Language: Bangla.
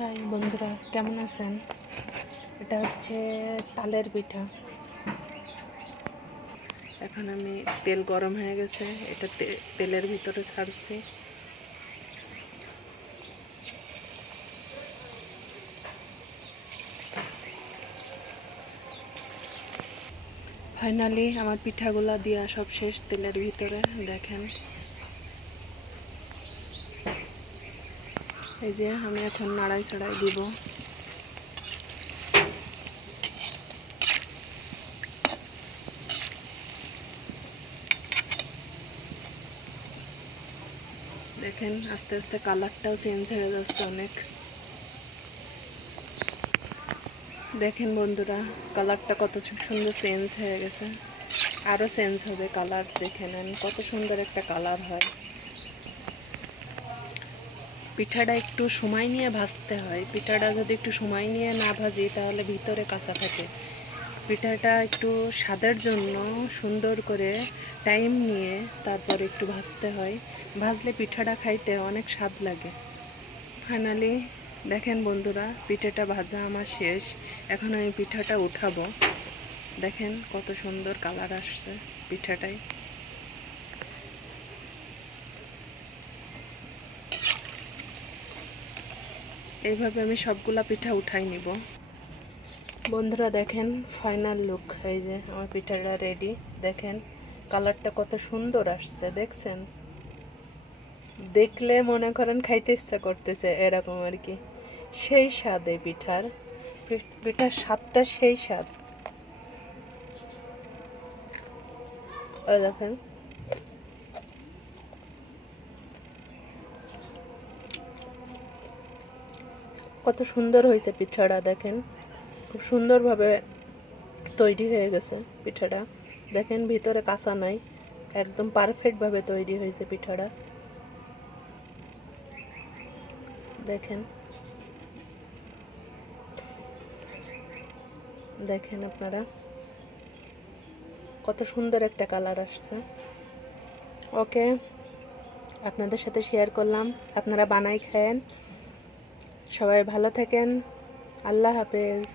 হাই বন্ধুরা, কেমন আছেন? এটা হচ্ছে তালের পিঠা। এখন আমি তেল গরম হয়ে গেছে, এটা তেলের ভিতরে ছাড়ছি। ফাইনালি আমার পিঠাগুলা দিয়া সব শেষ তেলের ভিতরে। দেখেন, এই যে আমি এখন নাড়াই ছাড়াই দিব। দেখেন আস্তে আস্তে কালারটাও চেঞ্জ হয়ে যাচ্ছে অনেক। দেখেন বন্ধুরা, কালারটা কত সুন্দর চেঞ্জ হয়ে গেছে, আরও চেঞ্জ হবে কালার। দেখে নেন কত সুন্দর একটা কালার হয়। পিঠাটা একটু সময় নিয়ে ভাজতে হয়। পিঠাটা যদি একটু সময় নিয়ে না ভাজি তাহলে ভিতরে কাঁচা থাকে। পিঠাটা একটু স্বাদের জন্য সুন্দর করে টাইম নিয়ে তারপর একটু ভাজতে হয়। ভাজলে পিঠাটা খাইতে অনেক স্বাদ লাগে। ফাইনালি দেখেন বন্ধুরা, পিঠাটা ভাজা আমার শেষ। এখন আমি পিঠাটা উঠাবো। দেখেন কত সুন্দর কালার আসছে পিঠাটায়। এইভাবে আমি সবগুলা পিঠা উঠাই নিব। বন্ধুরা দেখেন ফাইনাল লুক। এই যে আমার পিঠাটা রেডি। দেখেন কালারটা কত সুন্দর আসছে, দেখছেন? দেখলে মনে করেন খাইতে ইচ্ছা করতেছে, এরকম আর কি। সেই স্বাদ এই পিঠার স্বাদটা সেই স্বাদ। দেখেন কত সুন্দর হয়েছে পিঠাটা। দেখেন খুব সুন্দরভাবে তৈরি হয়ে গেছে পিঠাটা। দেখেন ভিতরে কাঁচা নাই, একদম পারফেক্টভাবে তৈরি হয়েছে পিঠাটা। দেখেন দেখেন আপনারা কত সুন্দর একটা কালার আসছে। ওকে, আপনাদের সাথে শেয়ার করলাম। আপনারা বানাই খায়েন। সবাই ভালো থাকেন। আল্লাহ হাফেজ।